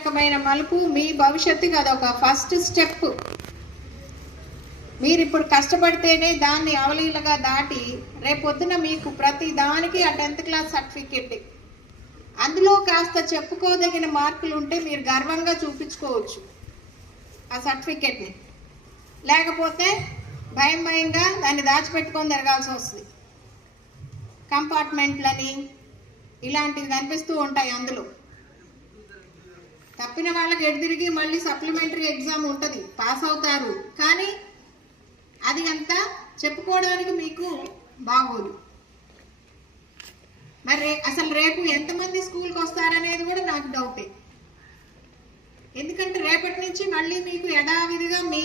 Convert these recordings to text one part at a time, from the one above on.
రకమైన మలుపు మీ భవిష్యత్తుకి అదొక ఫస్ట్ స్టెప్. మీరు ఇప్పుడు కష్టపడితేనే దాన్ని అవలీలగా దాటి రేపొద్దున మీకు ప్రతి దానికి ఆ 10th క్లాస్ సర్టిఫికెట్, అందులో కాస్త చెప్పుకోదగిన మార్కులు ఉంటే మీరు గర్వంగా చూపించుకోవచ్చు ఆ సర్టిఫికెట్ని. లేకపోతే భయంగా దాన్ని దాచిపెట్టుకొని తిరగాల్సి వస్తుంది. కంపార్ట్మెంట్లని ఇలాంటివి కనిపిస్తూ ఉంటాయి. అందులో తప్పిన వాళ్ళకి ఎదురుగి మళ్ళీ సప్లిమెంటరీ ఎగ్జామ్ ఉంటుంది, పాస్ అవుతారు. కానీ అది అంతా చెప్పుకోవడానికి మీకు బాగోదు. మరి అసలు రేపు ఎంతమంది స్కూల్కి వస్తారనేది కూడా నాకు డౌటే. ఎందుకంటే రేపటి నుంచి మళ్ళీ మీకు యథావిధిగా మీ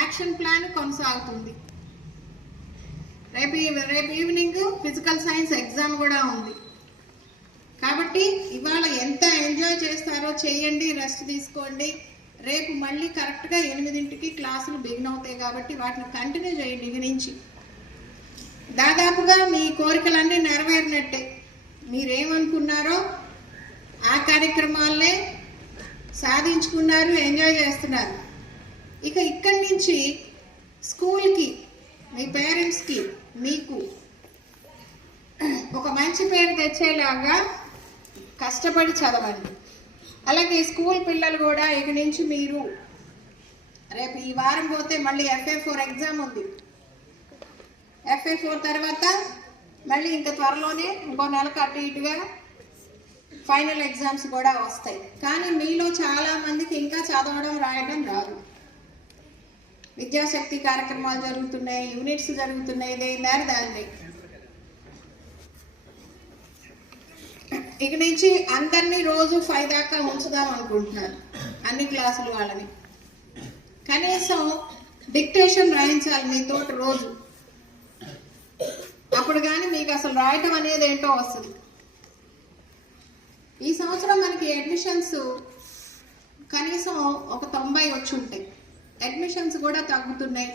యాక్షన్ ప్లాన్ కొనసాగుతుంది. రేపు ఈవినింగ్ ఫిజికల్ సైన్స్ ఎగ్జామ్ కూడా ఉంది. కాబట్టి ఇవాళ ఎంత ఎంజాయ్ చేస్తారో చేయండి, రెస్ట్ తీసుకోండి. రేపు మళ్ళీ కరెక్ట్గా 8ంటికి క్లాసులు బిగిన్ అవుతాయి కాబట్టి వాటిని కంటిన్యూ చేయండి. ఇక నుంచి దాదాపుగా మీ కోరికలన్నీ నెరవేరినట్టే. మీరేమనుకున్నారో ఆ కార్యక్రమాలనే సాధించుకున్నారు, ఎంజాయ్ చేస్తున్నారు. ఇక ఇక్కడి నుంచి స్కూల్కి, మీ పేరెంట్స్కి, మీకు ఒక మంచి పేరు తెచ్చేలాగా కష్టపడి చదవండి. అలాగే స్కూల్ పిల్లలు కూడా ఇక నుంచి మీరు రేపు ఈ వారం పోతే మళ్ళీ FA4 ఎగ్జామ్ ఉంది. FA4 తర్వాత మళ్ళీ ఇంకా త్వరలోనే ఇంకో నెలకు అటు ఇటుగా ఫైనల్ ఎగ్జామ్స్ కూడా వస్తాయి. కానీ మీలో చాలా మందికి ఇంకా చదవడం రాయడం రాదు. విద్యాశక్తి కార్యక్రమాలు జరుగుతున్నాయి, యూనిట్స్ జరుగుతున్నాయి, దాన్ని ఇక నుంచి అందరినీ రోజు 5 దాకా ఉంచుదాం అనుకుంటున్నారు, అన్ని క్లాసులు వాళ్ళని. కనీసం డిక్టేషన్ రాయించాలి మీతో రోజు. అప్పుడు కానీ మీకు అసలు రాయటం అనేది ఏంటో వస్తుంది. ఈ సంవత్సరం మనకి అడ్మిషన్స్ కనీసం ఒక 90 వచ్చి ఉంటాయి. అడ్మిషన్స్ కూడా తగ్గుతున్నాయి.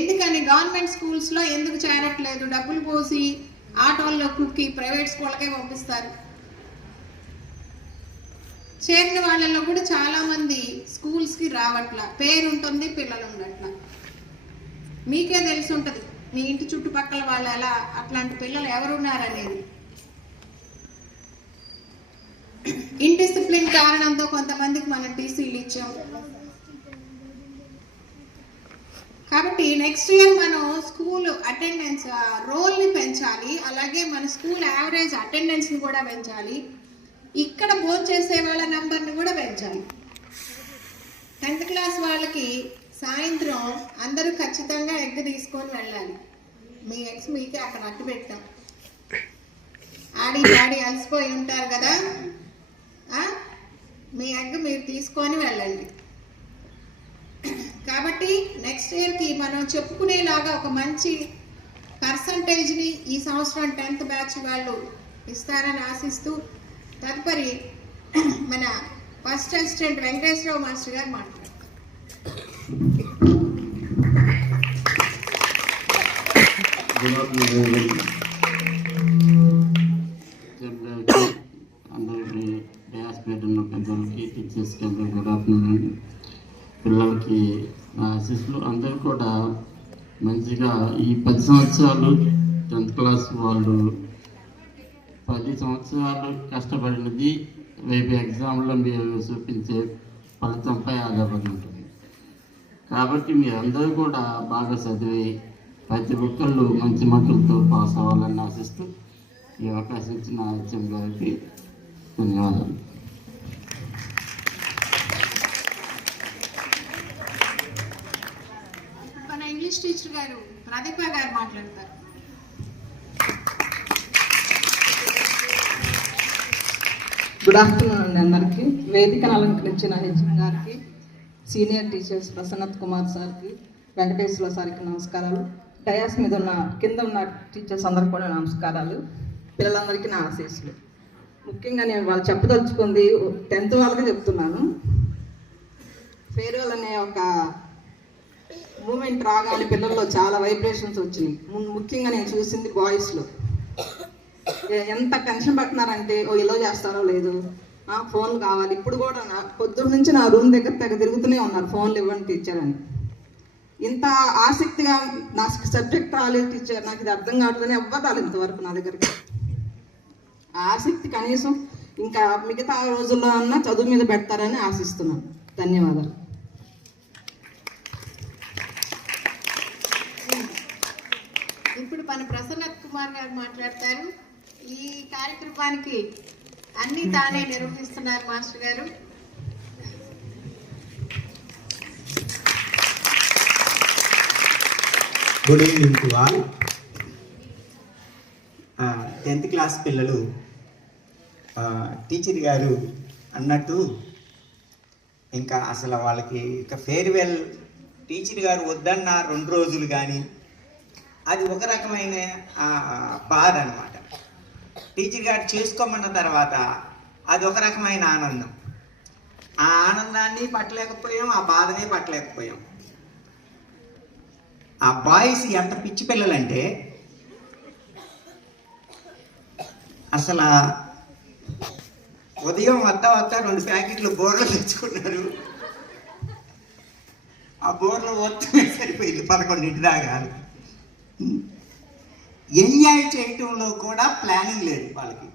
ఎందుకని గవర్నమెంట్ స్కూల్స్లో ఎందుకు చేరట్లేదు? డబ్బులు పోసి ఆటోల్లో కుక్కి ప్రైవేట్ స్కూళ్ళకే పంపిస్తారు. చేరిన వాళ్ళల్లో కూడా చాలామంది స్కూల్స్కి రావట్లా. పేరు ఉంటుంది, పిల్లలు ఉండట్లా. మీకే తెలిసి ఉంటుంది మీ ఇంటి చుట్టుపక్కల వాళ్ళు ఎలా అట్లాంటి పిల్లలు ఎవరున్నారనేది. ఇండిసిప్లిన్ కారణంతో కొంతమందికి మనం టీసీలు ఇచ్చాం. కాబట్టి నెక్స్ట్ ఇయర్ మనం స్కూల్ అటెండెన్స్ రోల్ని పెంచాలి. అలాగే మన స్కూల్ యావరేజ్ అటెండెన్స్ని కూడా పెంచాలి. ఇక్కడ భోజనం చేసే వాళ్ళ నెంబర్ని కూడా పెంచాలి. 10th క్లాస్ వాళ్ళకి సాయంత్రం అందరూ ఖచ్చితంగా ఎగ్ తీసుకొని వెళ్ళాలి. మీ ఎగ్స్ మీకే అక్కడ అట్టు పెట్టాం. ఆడి అలసిపోయి ఉంటారు కదా, మీ ఎగ్ మీరు తీసుకొని వెళ్ళండి. కాబట్టి నెక్స్ట్ ఇయర్కి మనం చెప్పుకునేలాగా ఒక మంచి పర్సంటేజ్ని ఈ సంవత్సరం 10th బ్యాచ్ వాళ్ళు ఇస్తారని ఆశిస్తూ తదుపరి మన ఫస్ట్ అసిస్టెంట్ వెంకటేశ్వరరావు మాస్టర్ గారు మాట్లాడతారు. అందరికీ బ్యాస్పేట ఉన్న పెద్దలకి, టీచర్స్కి అందరికీ గుడ్ ఆఫ్టర్నూన్. పిల్లలకి ఆశీస్సులు. అందరూ కూడా మంచిగా ఈ 10 సంవత్సరాలు 10th క్లాస్ వాళ్ళు 10 సంవత్సరాలు కష్టపడినది రేపు ఎగ్జామ్లో మీరు చూపించే ఫలితంపై ఆధారపడి ఉంటుంది. కాబట్టి మీరందరూ కూడా బాగా చదివి ప్రతి ఒక్కళ్ళు మంచి మార్కులతో పాస్ అవ్వాలని ఆశిస్తూ ఈ అవకాశం ఇచ్చిన హెచ్ఎం గారికి ధన్యవాదాలు. మన ఇంగ్లీష్ టీచర్ గారు ప్రదీప గారు మాట్లాడతారు. గుడ్ ఆఫ్టర్నూన్ అండి అందరికీ. వేదికను అలంకరించిన హెచ్ఎం గారికి, సీనియర్ టీచర్స్ ప్రసన్నత్ కుమార్ సార్కి, వెంకటేశ్వర సార్కి నమస్కారాలు. డయాస్ మీద ఉన్న కింద ఉన్న టీచర్స్ అందరికి కూడా నమస్కారాలు. పిల్లలందరికీ నా ఆశీస్సులు. ముఖ్యంగా నేను వాళ్ళు చెప్పదలుచుకుంది 10th వాళ్ళకి చెప్తున్నాను. ఫేర్వెల్ అనే ఒక మూమెంట్ రాగానే పిల్లల్లో చాలా వైబ్రేషన్స్ వచ్చినాయి. ముఖ్యంగా నేను చూసింది బాయ్స్లో. ఎంత టెన్షన్ పడుతున్నారంటే ఇలా చేస్తారో లేదు, ఫోన్ కావాలి. ఇప్పుడు కూడా పొద్దున్న నుంచి నా రూమ్ దగ్గర తెగ తిరుగుతూనే ఉన్నారు, ఫోన్లు ఇవ్వండి టీచర్ అని. ఇంత ఆసక్తిగా నా సబ్జెక్ట్ రాలేదు టీచర్, నాకు ఇది అర్థం కావట్లేదని ఎవ్వరు రాలేదు ఇంతవరకు నా దగ్గరికి. ఆ ఆసక్తి కనీసం ఇంకా మిగతా రోజుల్లో అన్నా చదువు మీద పెడతారని ఆశిస్తున్నాను. ధన్యవాదాలు. ఇప్పుడు మన ప్రసన్నత్ కుమార్ గారు మాట్లాడతారు. ఈ కార్యక్రమానికి అన్ని తానే నిర్వహిస్తున్నారు మాస్టర్ గారు. Good evening to all. 10th class పిల్లలు టీచర్ గారు అన్నట్టు ఇంకా అసలు వాళ్ళకి ఇక ఫేర్వెల్ టీచర్ గారు వద్దన్న 2 రోజులు కానీ అది ఒక రకమైన బాధ అనమాట. టీచర్ గారు చేసుకోమన్న తర్వాత అది ఒక రకమైన ఆనందం. ఆ ఆనందాన్ని పట్టలేకపోయాం, ఆ బాధనే పట్టలేకపోయాం. ఆ బాయ్స్ ఎంత పిచ్చి పిల్లలంటే అసలు ఉదయం వద్ద 2 ప్యాకెట్లు బోర్లు తెచ్చుకున్నారు. ఆ బోర్లు మొత్తమే సరిపోయింది 11 దాకా. ఎంజాయ్ చేయటంలో కూడా ప్లానింగ్ లేదు వాళ్ళకి.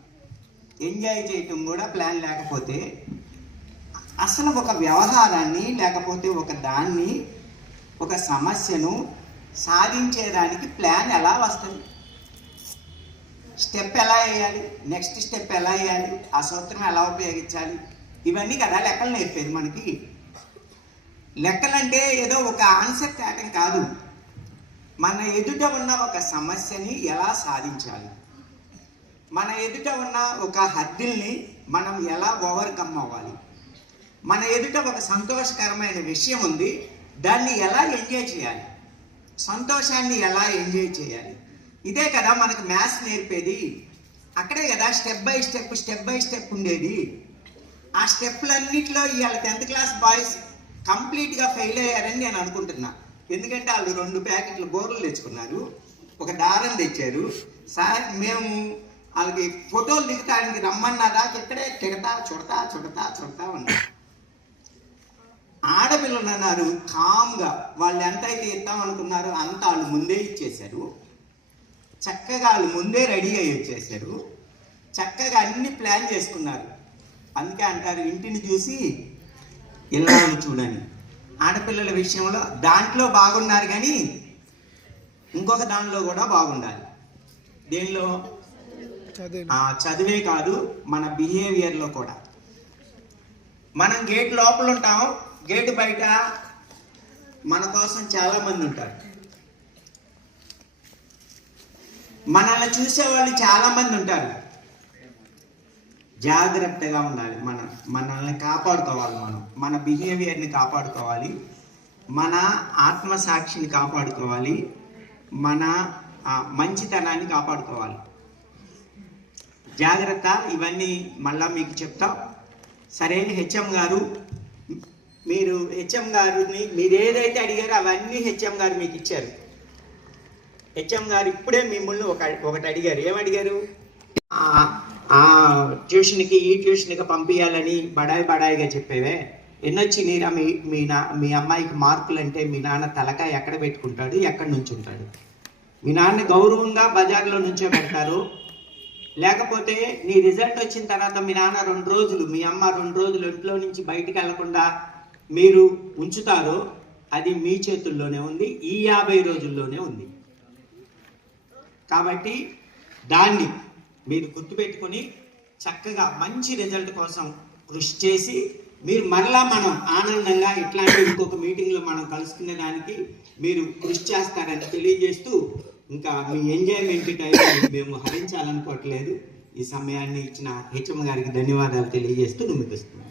ఎంజాయ్ చేయటం కూడా ప్లాన్ లేకపోతే అసలు ఒక వ్యవహారాన్ని లేకపోతే ఒక దాన్ని ఒక సమస్యను సాధించేదానికి ప్లాన్ ఎలా వస్తుంది? స్టెప్ ఎలా వేయాలి, నెక్స్ట్ స్టెప్ ఎలా వేయాలి, ఆ సూత్రం ఎలా ఉపయోగించాలి, ఇవన్నీ కదా లెక్కలు నేర్పేది మనకి. లెక్కలంటే ఏదో ఒక ఆన్సర్ తేటం కాదు, మన ఎదుట ఉన్న ఒక సమస్యని ఎలా సాధించాలి, మన ఎదుట ఉన్న ఒక హద్దుల్ని మనం ఎలా ఓవర్కమ్ అవ్వాలి, మన ఎదుట ఒక సంతోషకరమైన విషయం ఉంది, దాన్ని ఎలా ఎంజాయ్ చేయాలి, సంతోషాన్ని ఎలా ఎంజాయ్ చేయాలి. ఇదే కదా మనకు మ్యాథ్స్ నేర్పేది. అక్కడే కదా స్టెప్ బై స్టెప్ ఉండేది. ఆ స్టెప్లన్నింటిలో ఇవాళ 10th క్లాస్ బాయ్స్ కంప్లీట్గా ఫెయిల్ అయ్యారని నేను అనుకుంటున్నా. ఎందుకంటే వాళ్ళు 2 ప్యాకెట్లు బోర్లు తెచ్చుకున్నారు, ఒక దారం తెచ్చారు. సార్ మేము వాళ్ళకి ఫోటోలు దిగటానికి రమ్మన్నదా ఇక్కడే చుడతా ఉన్నారు. ఆడపిల్లలు అన్నారు కామ్గా వాళ్ళు ఎంతైతే ఇద్దాం అనుకున్నారో అంత వాళ్ళు ముందే ఇచ్చేశారు. చక్కగా వాళ్ళు ముందే రెడీ అయ్యి వచ్చేసారు. చక్కగా అన్ని ప్లాన్ చేసుకున్నారు. అందుకే అంటారు ఇంటిని చూసి ఇల్లాలను చూడని. ఆడపిల్లల విషయంలో దాంట్లో బాగున్నారు కానీ ఇంకొక దానిలో కూడా బాగుండాలి. దేనిలో? చదివే కాదు, మన బిహేవియర్లో కూడా. మనం గేట్ లోపల ఉంటాం, గేటు బయట మన కోసం చాలామంది ఉంటారు. మనల్ని చూసేవాళ్ళు చాలామంది ఉంటారు. జాగ్రత్తగా ఉండాలి. మనల్ని కాపాడుకోవాలి. మన బిహేవియర్ని కాపాడుకోవాలి, మన ఆత్మసాక్షిని కాపాడుకోవాలి, మన మంచితనాన్ని కాపాడుకోవాలి. జాగ్రత్త. ఇవన్నీ మళ్ళా మీకు చెప్తాం. సరే హెచ్ఎం గారు, మీరు హెచ్ఎం గారిని మీరు ఏదైతే అడిగారో అవన్నీ హెచ్ఎం గారు మీకు ఇచ్చారు. హెచ్ఎం గారు ఇప్పుడే మిమ్మల్ని ఒకటి అడిగారు. ఏమడిగారు? ఆ ట్యూషన్కి ఈ ట్యూషన్కి పంపించాలని బడాయిగా చెప్పేవే. ఎన్నొచ్చినాయిరా మీ అమ్మాయికి మార్కులు అంటే మీ నాన్న తలకాయ ఎక్కడ పెట్టుకుంటాడు, ఎక్కడి నుంచి ఉంటాడు? మీ నాన్న గౌరవంగా బజార్లో నుంచో పెడతారు, లేకపోతే నీ రిజల్ట్ వచ్చిన తర్వాత మీ నాన్న 2 రోజులు, మీ అమ్మ 2 రోజులు ఇంట్లో నుంచి బయటికి వెళ్లకుండా మీరు ఉంచుతారో అది మీ చేతుల్లోనే ఉంది, ఈ 50 రోజుల్లోనే ఉంది. కాబట్టి దాన్ని మీరు గుర్తుపెట్టుకొని చక్కగా మంచి రిజల్ట్ కోసం కృషి చేసి మీరు మరలా మనం ఆనందంగా ఇట్లాంటి ఇంకొక మీటింగ్లో మనం కలుసుకునే దానికి మీరు కృషి చేస్తారని తెలియజేస్తూ, ఇంకా మీ ఎంజాయ్మెంట్ టైం మేము హరించాలనుకోవట్లేదు. ఈ సమయాన్ని ఇచ్చిన హెచ్ఎం గారికి ధన్యవాదాలు తెలియజేస్తూ ముగిస్తున్నాను.